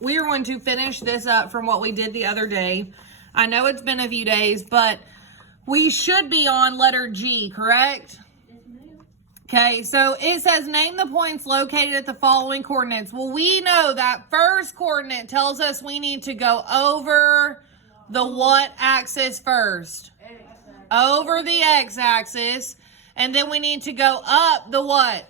We are going to finish this up from what we did the other day. I know it's been a few days, but we should be on letter G, correct? Yes, ma'am. Okay, so it says name the points located at the following coordinates. Well, we know that first coordinate tells us we need to go over the what axis first? Over the x-axis. And then we need to go up the what?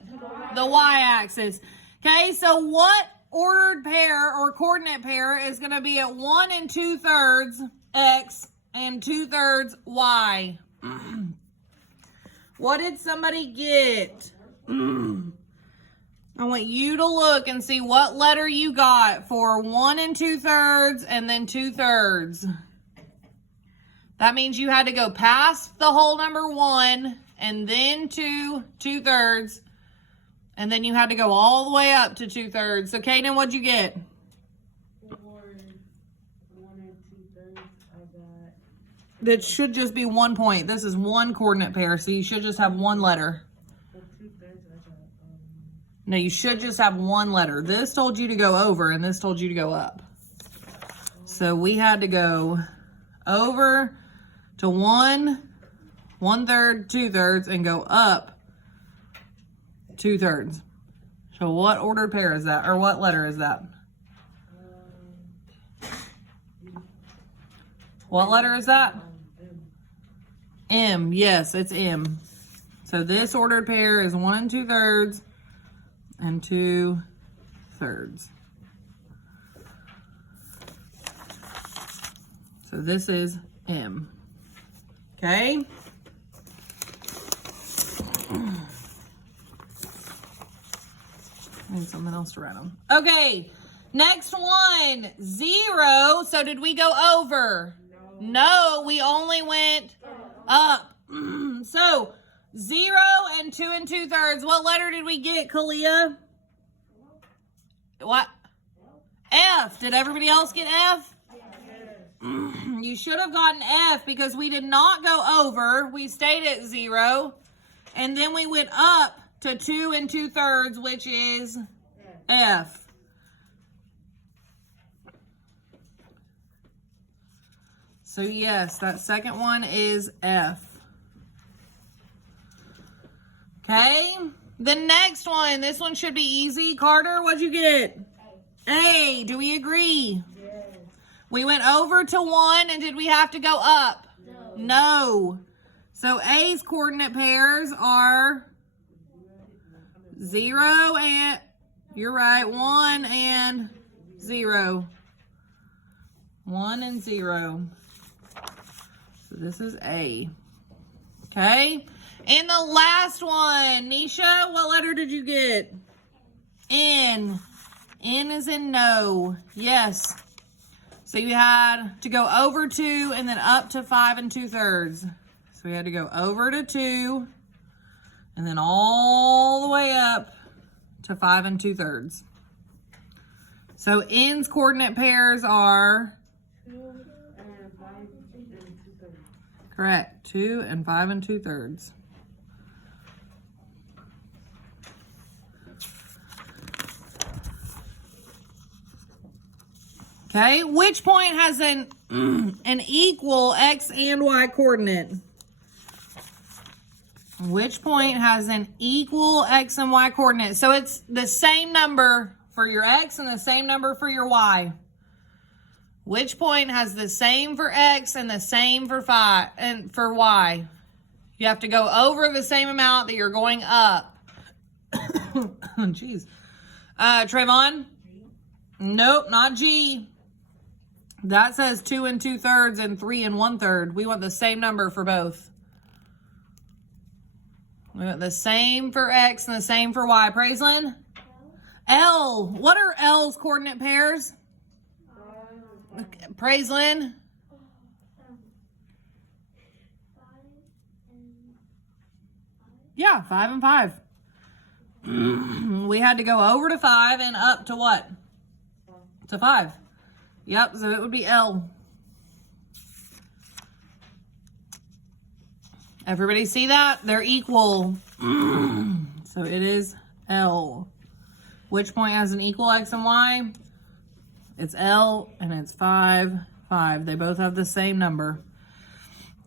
The y-axis. Okay, so what ordered pair or coordinate pair is going to be at 1 2/3 x and 2/3 y? What did somebody get? I want you to look and see what letter you got for 1 2/3 and then 2/3. That means you had to go past the whole number 1 and then 2/3. And then you had to go all the way up to 2/3. So, Kaden, what'd you get? 1 2/3. I got. That should just be 1 point. This is one coordinate pair, so you should just have one letter. 2/3. I got. No, you should just have one letter. This told you to go over, and this told you to go up. So we had to go over to 1 1/3, 2/3, and go up 2/3. So what ordered pair is that? Or what letter is that? What letter is that? M. Yes, it's M. So this ordered pair is 1 2/3 and 2/3. So this is M. Okay? I need something else to write on. Okay, next one, 0. So did we go over? No, we only went up. So 0 and 2 2/3. What letter did we get, Kalia? What? F. Did everybody else get F? You should have gotten F because we did not go over. We stayed at 0. And then we went up to 2 2/3, which is F. So yes, that second one is F. Okay, the next one, this one should be easy. Carter, what'd you get? A. Do we agree? Yes. We went over to 1, and did we have to go up? No. No. So A's coordinate pairs are 0 and, you're right, 1 and 0. 1 and 0. So this is A. Okay. And the last one, Nisha, what letter did you get? N. N is in no. Yes. So you had to go over 2 and then up to 5 2/3. So we had to go over to 2 and then all the way up to 5 2/3. So N's coordinate pairs are 2 and 5 and 2/3. correct. 2 and 5 2/3. Okay, which point has an equal x and y coordinate? Which point has an equal x and y coordinate? So it's the same number for your x and the same number for your y. Which point has the same for x and the same for y? You have to go over the same amount that you're going up. Jeez. Trayvon? Nope, not G. That says 2 2/3 and 3 1/3. We want the same number for both. We want the same for X and the same for Y. Praiselin? L. What are L's coordinate pairs? Praiselin? Yeah, 5 and 5. We had to go over to 5 and up to what? To 5. Yep, so it would be L. Everybody see that? They're equal. So it is L. Which point has an equal X and Y? It's L, and it's 5, 5. They both have the same number.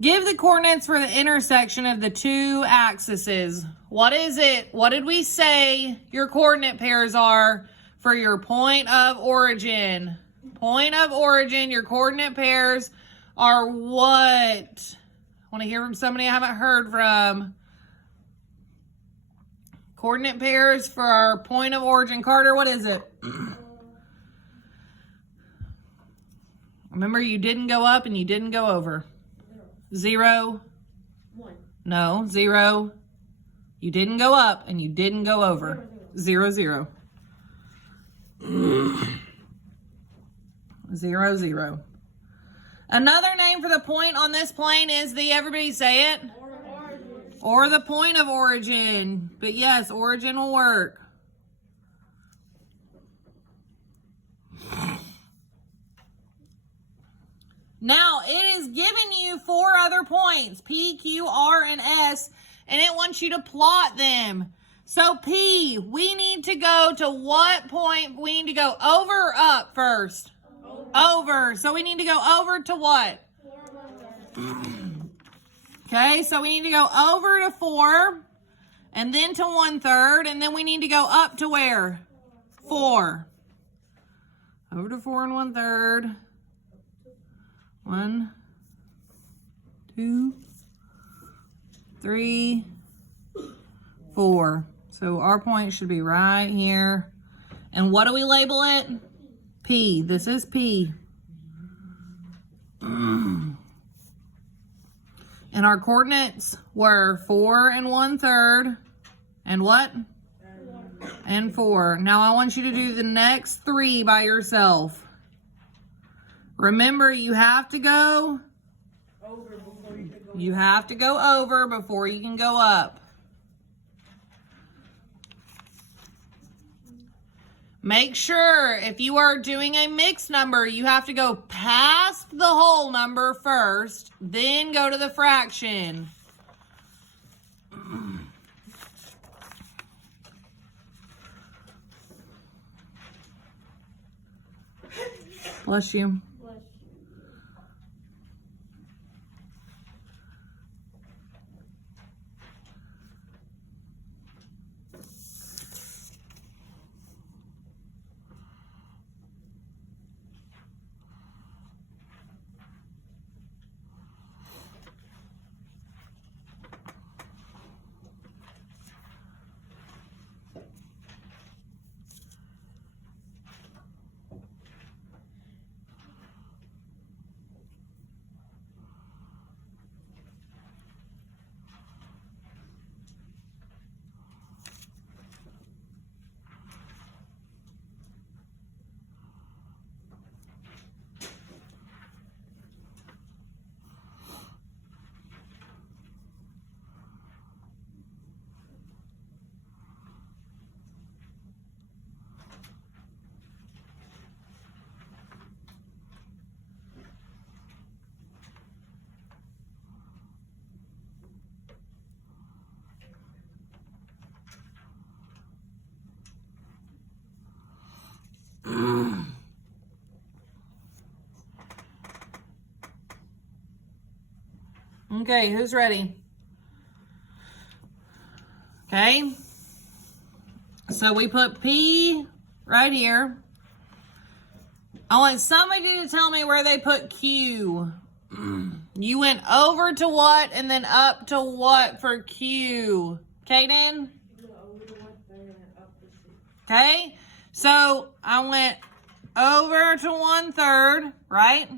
Give the coordinates for the intersection of the two axes. What is it? What did we say your coordinate pairs are for your point of origin? Point of origin, your coordinate pairs are what? I want to hear from somebody I haven't heard from. Coordinate pairs for our point of origin. Carter, what is it? Remember, you didn't go up and you didn't go over. 0. 1. No, 0. You didn't go up and you didn't go over. 0, 0. 0, 0. Another name for the point on this plane is the, everybody say it, or the point of origin. But yes, origin will work. Now, it is giving you 4 other points, P, Q, R, and S, and it wants you to plot them. So, P, we need to go to what point? We need to go over or up first? Over. So, we need to go over to what? Okay, so we need to go over to 4, and then to 1/3, and then we need to go up to where? 4. Over to 4 and 1/3. 1, 2, 3, 4. So our point should be right here. And what do we label it? P. This is P. And our coordinates were 4 and 1/3. And what? And 4. Now I want you to do the next 3 by yourself. Remember, you have to go over before you can go. You have to go over before you can go up. Make sure if you are doing a mixed number, you have to go past the whole number first, then go to the fraction. Bless you. Okay, who's ready? Okay. So we put P right here. I want somebody to tell me where they put Q. You went over to what and then up to what for Q? Kaden? Okay. So I went over to 1/3, right?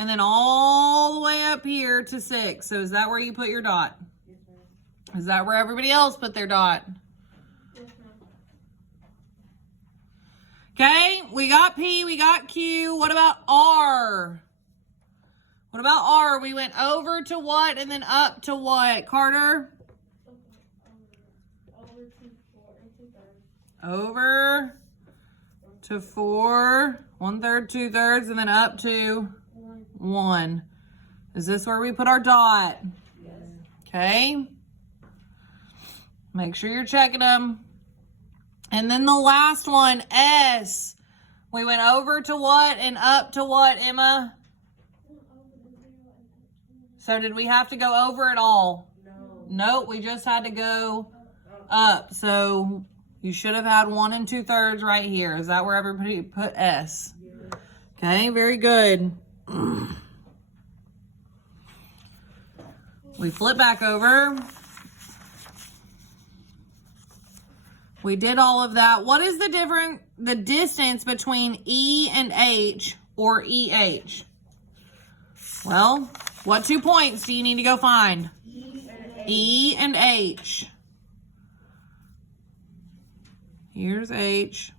And then all the way up here to 6. So is that where you put your dot? Yes, ma'am. Is that where everybody else put their dot? Yes, ma'am. Okay, we got P, we got Q. What about R? What about R? We went over to what and then up to what? Carter? Over to 4 and 2/3. Over to 4, 1/3, 2/3, and then up to 1. Is this where we put our dot? Yes. Okay. Make sure you're checking them. And then the last one, S. We went over to what and up to what, Emma? So did we have to go over it all? No. Nope, we just had to go up. So you should have had 1 2/3 right here. Is that where everybody put S? Yes. Okay, very good. We flip back over. We did all of that. What is the distance between E and H or EH? Well, what 2 points do you need to go find? E and H. Here's H.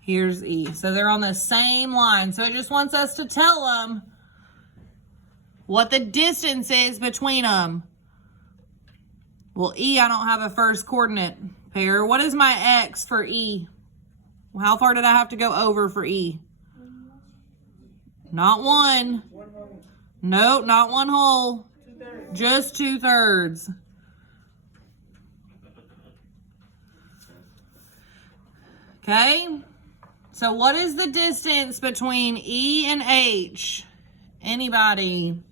Here's E. So they're on the same line. So it just wants us to tell them what the distance is between them. Well, E, I don't have a first coordinate pair. What is my X for E? Well, how far did I have to go over for E? Not 1. Nope, not 1 whole. 2/3. Just 2/3. Okay. So what is the distance between E and H? Anybody?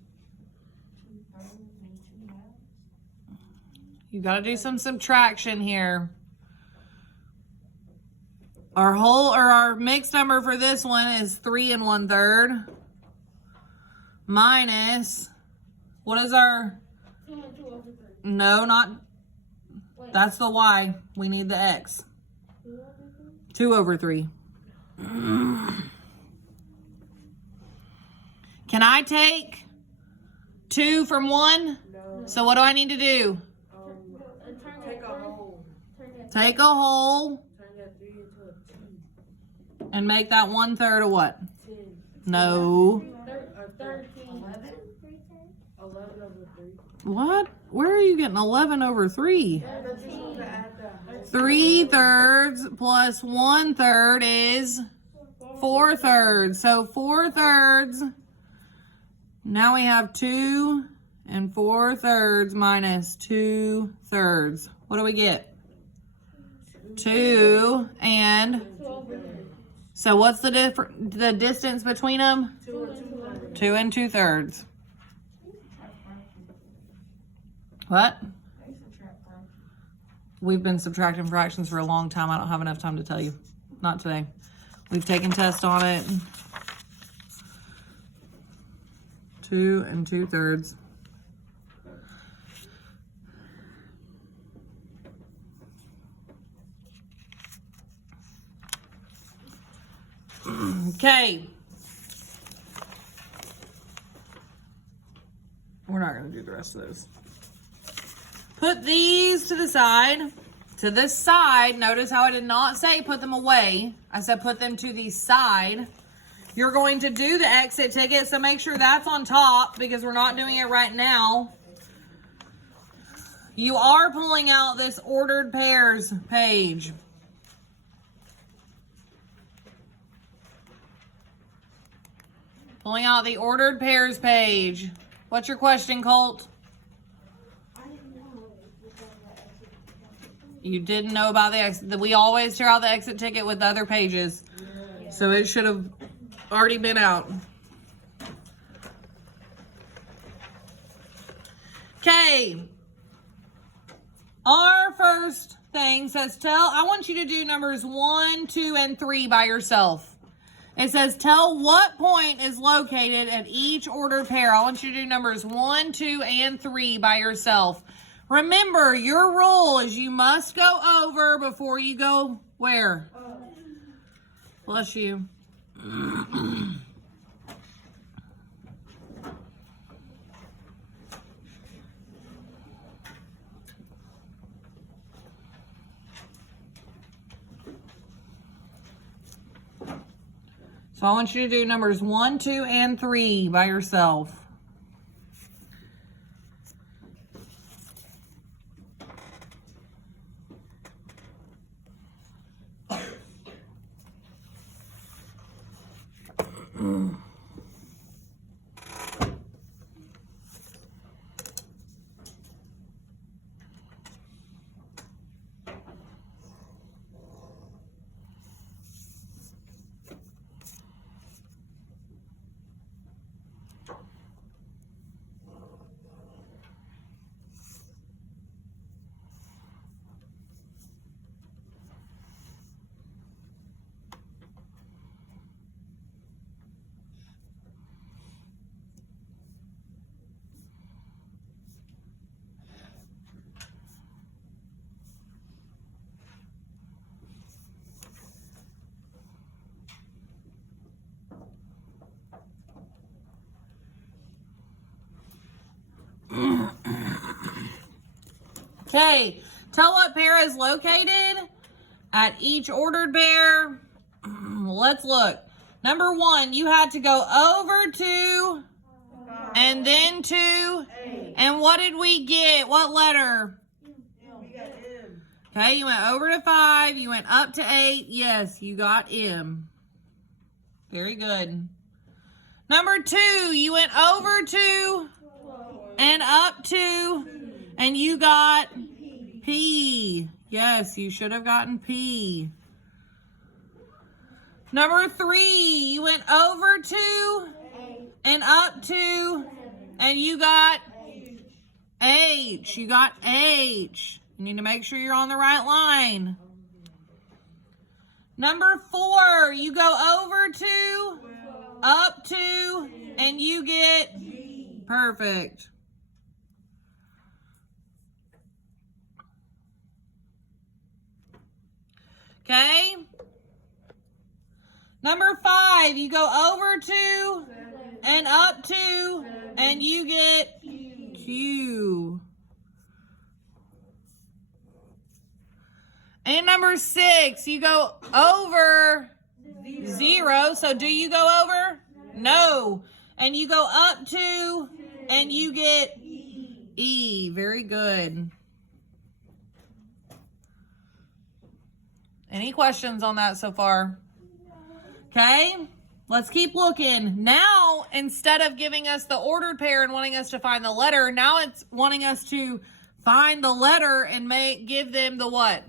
You got to do some subtraction here. Our whole or our mixed number for this one is 3 1/3 minus, what is our, no, not, that's the Y. We need the X. 2/3. Can I take 2 from 1? No. So what do I need to do? Take a hole. Take a whole Turn that 3 into a 10. and make that 1/3 of what? 10. No. 13. 11 over 3. What? Where are you getting 11/3? 13. 3/3 plus 1/3 is 4/3. So 4/3. Now we have 2 4/3 minus 2/3. What do we get? 2 and, so what's the distance between them? 2 2 2/3. What? We've been subtracting fractions for a long time. I don't have enough time to tell you. Not today. We've taken tests on it. 2 2/3. Okay. We're not going to do the rest of those. Put these to the side. To this side, notice how I did not say put them away. I said put them to the side. You're going to do the exit ticket, so make sure that's on top because we're not doing it right now. You are pulling out this ordered pairs page. Pulling out the ordered pairs page. What's your question, Colt? You didn't know about the exit. We always tear out the exit ticket with other pages. So it should have already been out. Okay. Our first thing says I want you to do numbers 1, 2, and 3 by yourself. It says tell what point is located at each ordered pair. I want you to do numbers 1, 2, and 3 by yourself. Remember, your rule is you must go over before you go where? Bless you. So I want you to do numbers 1, 2, and 3 by yourself. Okay, tell what pair is located at each ordered pair. Let's look. Number 1, you had to go over 2 and then 2. And what did we get? What letter? Okay, you went over to 5. You went up to 8. Yes, you got M. Very good. Number 2, you went over 2 and up 2. And you got P. Yes, you should have gotten P. Number 3, you went over 2 and up 2, and you got H. You got H. You need to make sure you're on the right line. Number 4, you go over 2, up 2, and you get perfect. Okay? Number 5, you go over 2 and up 2, and you get Q. And number 6, you go over 0. So do you go over? No. And you go up 2, and you get E. Very good. Any questions on that so far? Okay, let's keep looking. Now, instead of giving us the ordered pair and wanting us to find the letter, now it's wanting us to find the letter and give them the what?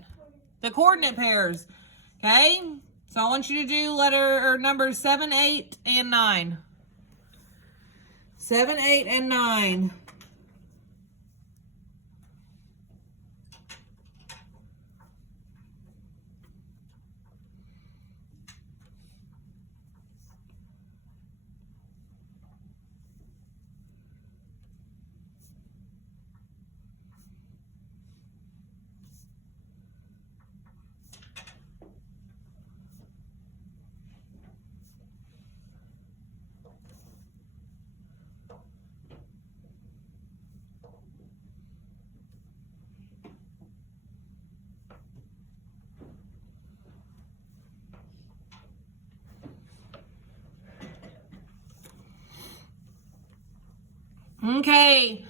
The coordinate pairs. Okay, so I want you to do numbers 7, 8, and 9. 7, 8, and 9. Okay,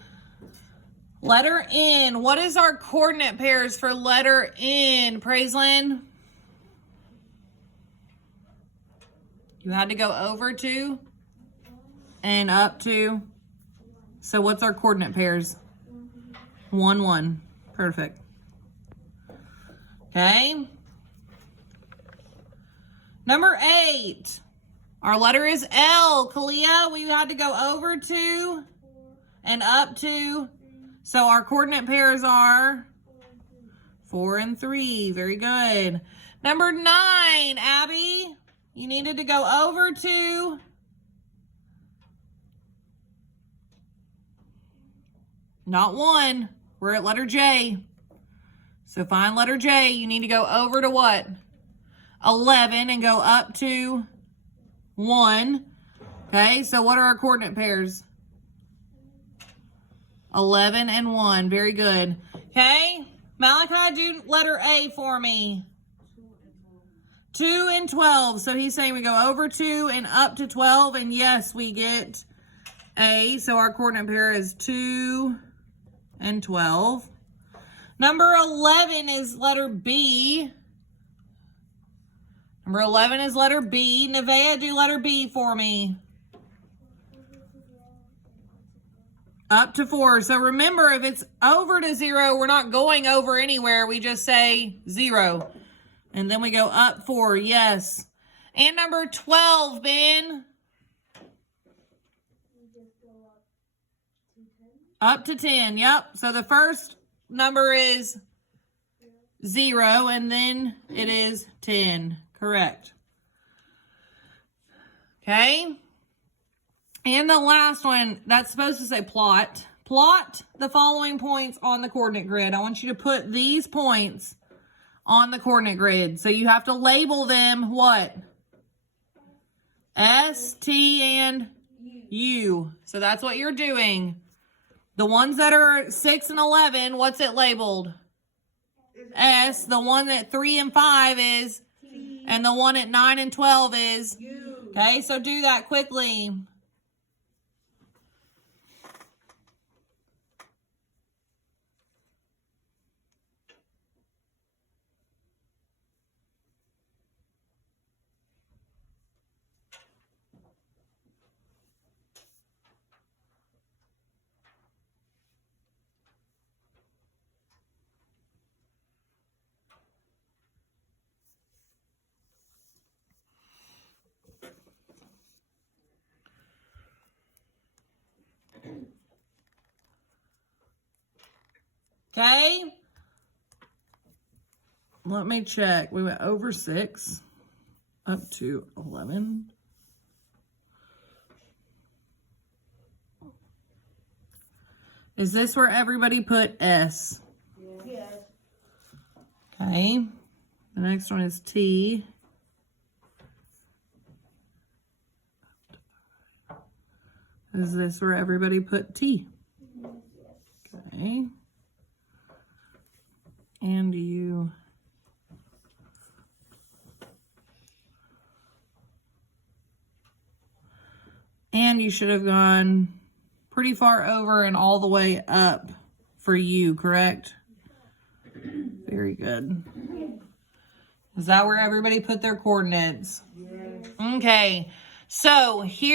letter N. What is our coordinate pairs for letter N, Praiselyn? You had to go over 2 and up 2. So what's our coordinate pairs? 1, 1. Perfect. Okay. Number 8. Our letter is L. Kalia, we had to go over 2 and up 2. So our coordinate pairs are 4 and 3. Very good. Number 9, Abby, you needed to go over 2 not 1. We're at letter J. So find letter J. You need to go over to what? 11 and go up to 1. Okay, so what are our coordinate pairs? 11 and 1. Very good. Okay, Malachi, do letter A for me. 2 and 12. So he's saying we go over 2 and up to 12. And yes, we get A. So our coordinate pair is 2 and 12. Number 11 is letter B. Number 11 is letter B. Nevaeh, do letter B for me. Up to 4. So remember, if it's over to 0, we're not going over anywhere. We just say 0. And then we go up 4. Yes. And number 12, Ben. Up to 10. Yep. So the first number is 0, and then it is 10. Correct. Okay. And the last one, that's supposed to say plot. Plot the following points on the coordinate grid. I want you to put these points on the coordinate grid. So you have to label them what? S, T, and U. So that's what you're doing. The ones that are 6 and 11, what's it labeled? S. The one at 3 and 5 is T. and the one at 9 and 12 is U. Okay, so do that quickly. Okay. Let me check. We went over 6 up to 11. Is this where everybody put S? Yes. Okay. The next one is T. Is this where everybody put T? Okay. And U. And you should have gone pretty far over and all the way up for U, correct? Very good. Is that where everybody put their coordinates? Yes. Okay. So here